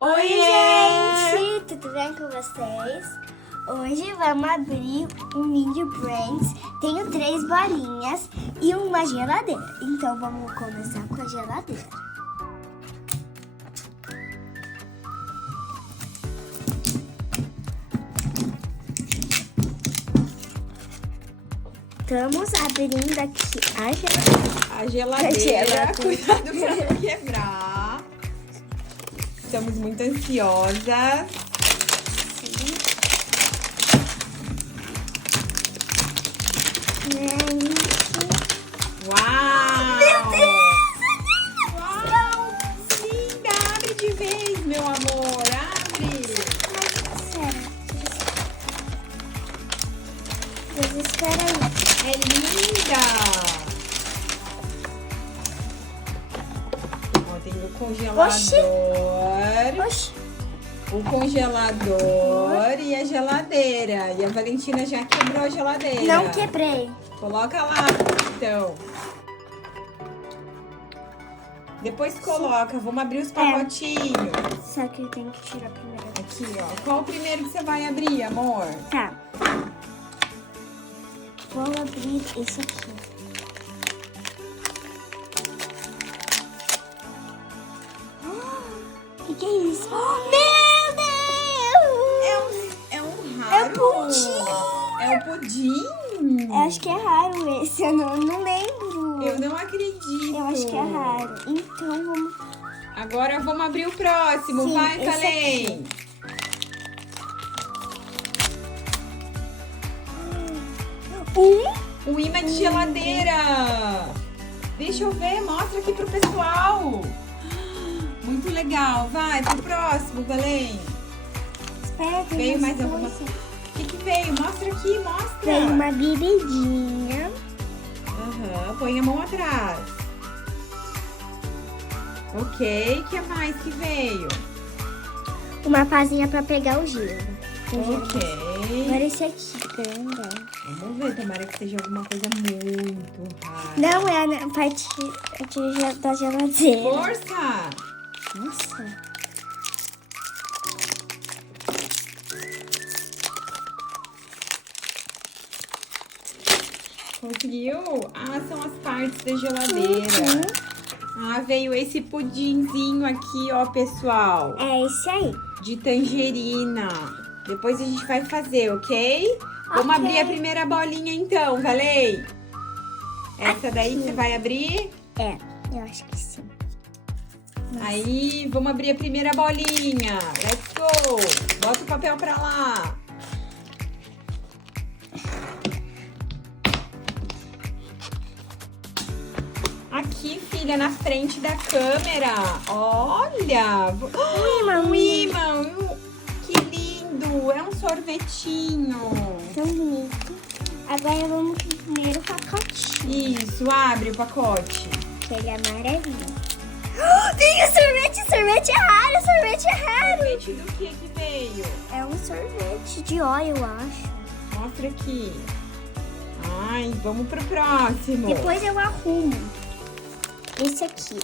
Oi, gente! Tudo bem com vocês? Hoje vamos abrir um mini Brands. Tenho 3 bolinhas e uma geladeira. Então vamos começar com a geladeira. Estamos abrindo aqui a geladeira. Cuidado pra não quebrar. Estamos muito ansiosas. Uau! Meu Deus! Uau! Linda! Abre de vez, meu amor! Abre! Espera aí. É linda! Ó, tem o congelador. Oxi. O congelador e a geladeira. E a Valentina já quebrou a geladeira. Não quebrei. Coloca lá, então. Depois coloca. Vamos abrir os pacotinhos. Só que eu tenho que tirar primeiro. Aqui, ó. Qual o primeiro que você vai abrir, amor? Tá. Vou abrir esse aqui. O que é isso? Meu Deus! É um É raro. pudim. É o pudim. Eu acho que é raro esse, eu não lembro. Eu não acredito. Eu acho que é raro. Então vamos... Agora vamos abrir o próximo. Sim, Vai, esse Salem. Um imã de geladeira. Deixa eu ver, mostra aqui pro pessoal. Muito legal. Vai pro próximo, Belém. Espera, tem Veio mais coisa. alguma coisa? O que veio? Mostra aqui, mostra. Veio uma bebidinha. Aham, põe a mão atrás. Ok, o que mais que veio? Uma pazinha pra pegar o gelo. Ok. Agora esse aqui, grandão. Vamos ver, tomara que seja alguma coisa muito rara. Não é a parte da geladeira. Força! Nossa. Conseguiu? Ah, são as partes da geladeira. Ah, veio esse pudinzinho aqui, ó, pessoal. É esse aí. De tangerina. Depois a gente vai fazer, ok? Vamos abrir a primeira bolinha então, Valei. Essa daí que você vai abrir? É, eu acho que sim. Aí, vamos abrir a primeira bolinha. Let's go. Bota o papel pra lá. Aqui, filha, na frente da câmera. Olha! Um imã. Que lindo! É um sorvetinho. Tão bonito. Agora vamos pro primeiro pacotinho. Isso, abre o pacote. Que ele é amarelinho. Tem o sorvete! Sorvete é raro! Sorvete é raro! Sorvete do que veio? É um sorvete de óleo, eu acho. Mostra aqui. Ai, vamos pro próximo. Depois eu arrumo. Esse aqui.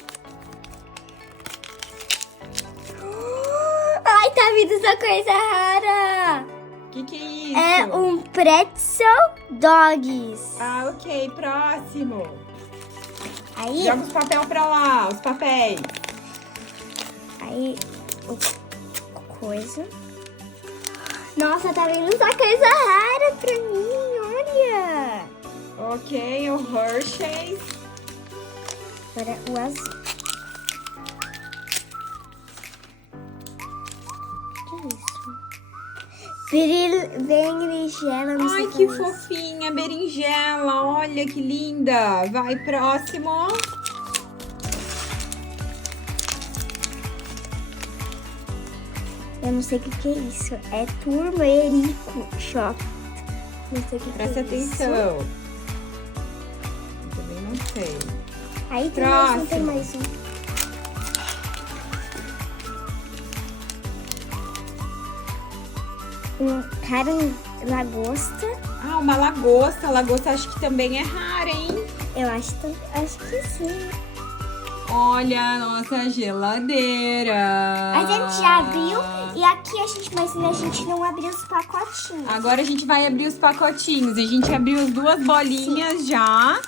Ai, tá vindo essa coisa rara! Que é isso? É um pretzel dogs. Ah, ok. Próximo. Aí, Joga os papéis pra lá, os papéis. aí, coisa. Nossa, tá vindo essa coisa rara pra mim, olha. Ok, o Hershey's. Agora o azul. O que é isso? Berinjela, não sei Ai, que falar isso. fofinha, berinjela. Olha que linda. Vai, próximo. Eu não sei o que é isso. É turmerico shop. Não sei o que Presta é isso. atenção. Eu também não sei. Aí tem mais um, tem Próximo. mais um. Lagosta. Ah, uma lagosta. Lagosta acho que também é rara, hein? Eu acho que sim. Olha a nossa geladeira. A gente já abriu e aqui mas a gente não abriu os pacotinhos. Agora a gente vai abrir os pacotinhos. A gente abriu as 2 bolinhas já.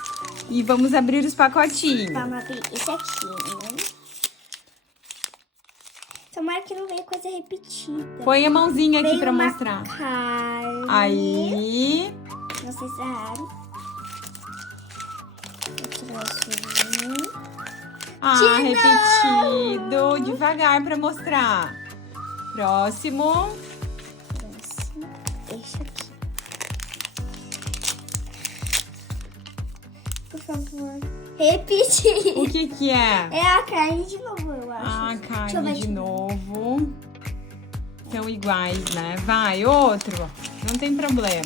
E vamos abrir os pacotinhos. Vamos abrir esse aqui, né? Tomara que não venha coisa repetida. Põe a mãozinha aqui Veio pra uma mostrar. Carne. Aí. Não sei se é raro. Eu trouxe um. Ah, repetido. Devagar pra mostrar. Próximo. Esse aqui. Por favor. Repetir. O que que é? É a carne de novo, eu acho. Ah, Deixa eu carne ver de novo. São iguais, né? Vai, outro. Não tem problema.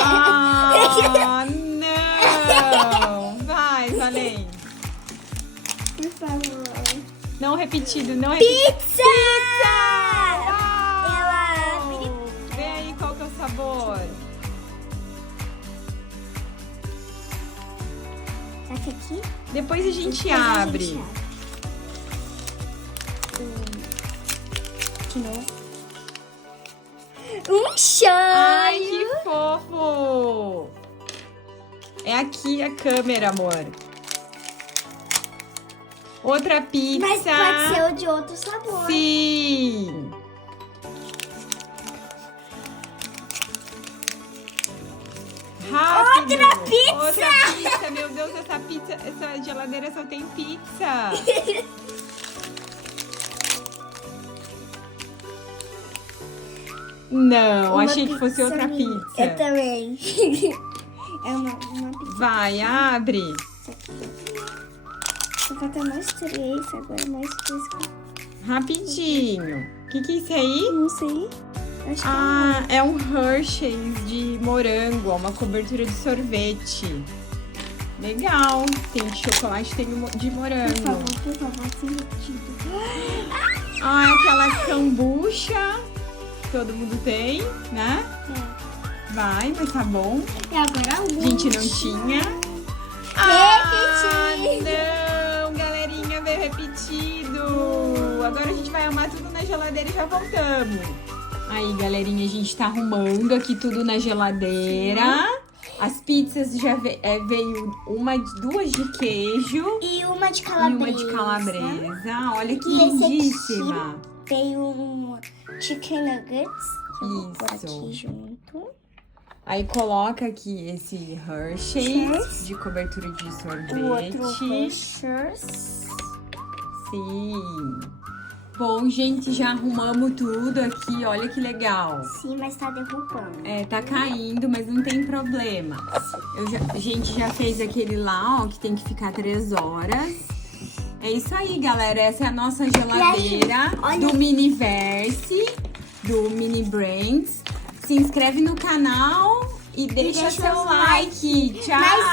Ah, não. Vai, Valente. Por favor. Não repetido, não repetido. Pizza! Uau! Vê aí qual que é o sabor. Será que aqui? Depois a gente Depois a abre. gente De novo. Um chão! Ai, que fofo! É aqui a câmera, amor. Outra pizza. Mas pode ser o de outro sabor. Sim! Rápido! Outra pizza! Outra pizza! Meu Deus, essa geladeira só tem pizza! Não, Uma achei que fosse outra minha. pizza. Eu também. É uma pizza. Vai, abre! Só falta mais 3, agora mais 3. Rapidinho. O que é isso aí? Não sei. Acho que Ah, é um Hershey's de morango, é uma cobertura de sorvete. Legal. Tem de chocolate, tem de morango. por favor, sem repetido. Ah, é aquela kombucha que todo mundo tem, né? Vai, mas tá bom. E agora o A gente não tinha. Repetido. Não, galerinha, veio repetido. Agora a gente vai arrumar tudo na geladeira e já voltamos. Aí, galerinha, a gente tá arrumando aqui tudo na geladeira. As pizzas já veio duas de queijo E uma de e calabresa. uma de calabresa. Olha que E esse aqui lindíssima. Veio um chicken nuggets. Vou pôr aqui Isso. junto. Aí coloca aqui esse Hershey's Hershey's. de cobertura de sorvete. O outro Hershey's. Sim. Bom, gente, já arrumamos tudo aqui. Olha que legal. Sim, mas tá derrubando. É, tá caindo, mas não tem problema. A gente já fez aquele lá, ó, que tem que ficar 3 horas. É isso aí, galera. Essa é a nossa geladeira olha- do Miniverse, do Mini Brands. Se inscreve no canal e deixa deixa seu os like. Tchau! Mas